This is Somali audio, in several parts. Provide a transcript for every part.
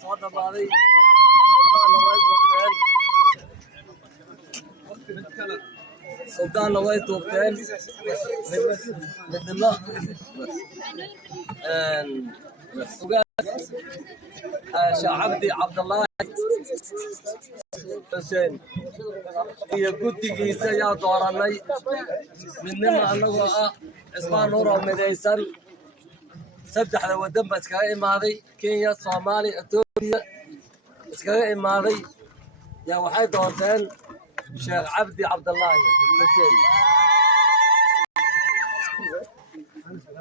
صوت بعضي سلطان لويت وقتين من الله شعبدي عبد الله حسين هي قدقيسة يا دوراني مننا أنه اسمها نورا ومديسان سدح لو دم اسكاي ماضي كينيا صومالي إثيوبيا اسكاي ماضي يا waxay doorteen Sheekh Cabdi Cabdullaahi Xuseen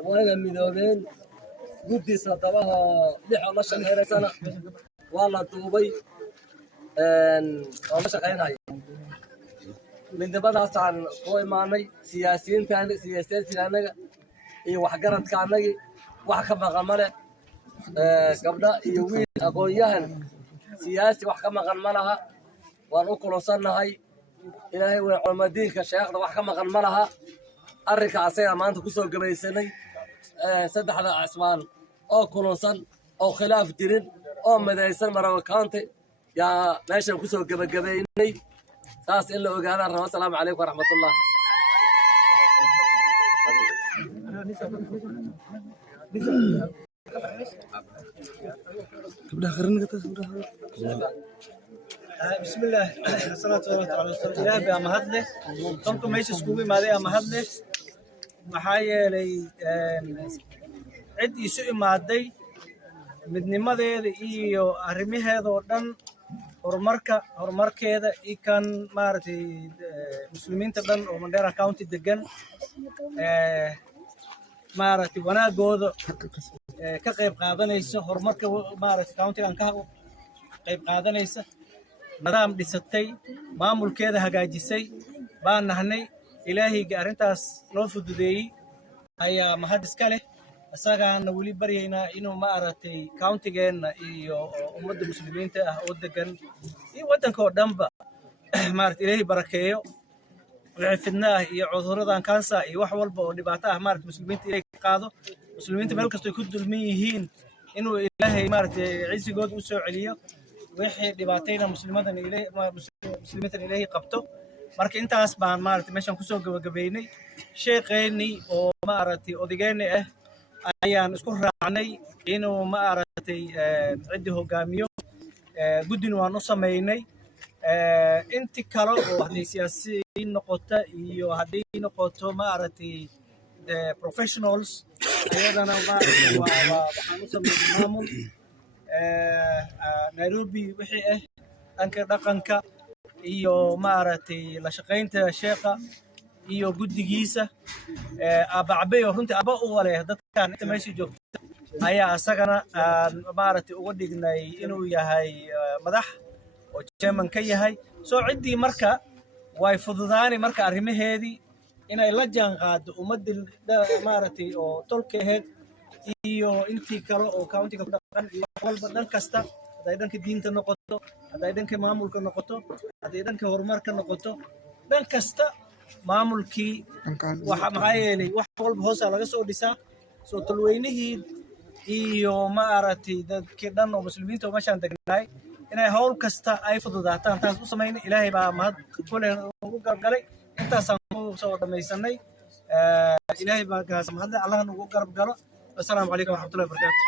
wala midoobeen guddi sadabaha 16 sano wala duubay oo la shaqeynay midnimadaasaan ku imaanay siyaasiyiintaanaga iyo waxgaradkaanagi wax ka maqan male gabdha iyo wiil aqoonyahan siyaasi wax ka maqan malaha waan u kulonsanahay ilaahay way culimadiinka sheekhda wax ka maqan malaha arrinka asaga maanta ku soo gabaysanay saddexda asmaan oo kulonsan oo khilaaf jirin oo madaysan Marawi County yaa meeshan ku soo gabagabaynay taas in la ogaado rabo assalaamu calaykum waraxmatullah بسم الله الصلاة والسلام على رسول الله بأما هدله كنتم ماشي سكوبي ما ذي أما هدله محايا لي عد يسوع ما دي من ما ذي إيو أرمي هذا ودن هرمرك هذا كان مارتي مسلمين تبان ومن دير أكاونتي دجن مارتي وانا جود كقيب قادنا يسوع هرمرك مارتي أكاونتي عن كهو قيب قادنا يسوع نظام دستي معمول كذا هجاجسي بان نحني إلهي قارنتاس نوفدودي هيا مهندس كله أساقا نولي برينا إنه ما أرتي كاونتي جن إيو أمد المسلمين تأه ودكن إيه ودن كور دمبا مارت إلهي بركيو وعفناه يعذر ذا كانسا يوحول بودباتاه مارت مسلمين إلهي قاضو مسلمين تملكستو يكدوا الميهين إنه إلهي مارت عيسى جود وسوع عليه wixii dhibaatayna muslimiinta ilaahay qabto marka intaas baan maartay meeshan ku soo gabagabeynay sheeqeeni oo maartay odageeni ayaan isku raacnay inuu maartay cid hogaamiyo gudin waan u sameeynay intii kale oo hadii siyaasiyiin noqota iyo hadii noqoto maartay professionals ayadana waxaan u sameeynay maamul Nairobi wixii dhanka dhaqanka iyo maartay la shaqeynta sheekha iyo guddigiisa abacbay runtii aba u waleeh dadkan inta meeshii joogta ayaa asagana maartay uga dhignay inuu yahay madax oo chairman ka yahay soo cidii marka way fududaani marka arrimaheedii inay la jaan qaado ummadda maartay oo tolkeed iyo intii kale oo county-ga dhaqan iyo walba dhan kasta haday dhanka diinta noqoto haday dhanka maamulka noqoto haday dhanka horumarka noqoto dhan kasta maamulkii waxa maxay yeelay wax walba hoos laga soo dhisaa soo talweynihii iyo maaragtay dadkii dhan oo muslimiinta oo meeshan degnaay inay hawl kasta ay fududaataan taas u sameeyay ilaahay baa mahad kuleen ugu gargalay intaas aan soo dhamaysanay ilaahay baa gaas mahad Allah ugu garab galo السلام عليكم ورحمة الله وبركاته.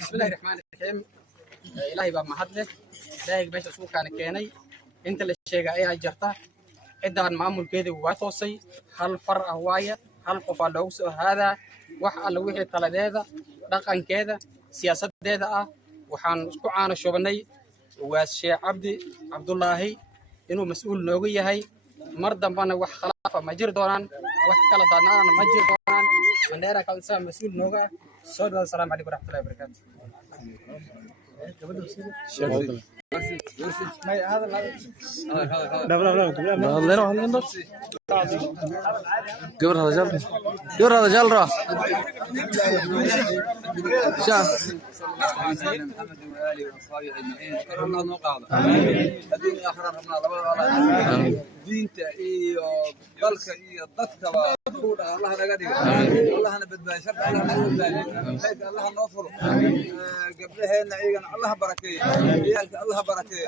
بسم الله الرحمن الرحيم إلهي باب محله إلهي باش أسوق كان كيني أنت اللي شيء أي جرته إذا المعمول كذا واتوصي هل فرع هواية هل قفا لوس هذا وح الوحي طلب هذا رقم كذا سياسة هذا وحن سكو عنا شوبني والشيخ عبد الله إنه مسؤول نوعية هاي مرضى بنا وح خلافة مجر دوران وح كلا دانا مجر دوران من ديرة كان مسؤول نوعية السلام عليكم ورحمة الله وبركاته. قبر هذا جال قبر هذا جال راح شاف محمد وآله وأصحابه أجمعين كرمنا نقاض الدنيا أحررنا الله دينتا إيو ضلك إيو ضدك الله نقدر الله نبدأ شرط الله نبدأ الله نوفر قبلها نعيقنا الله بركة الله بركة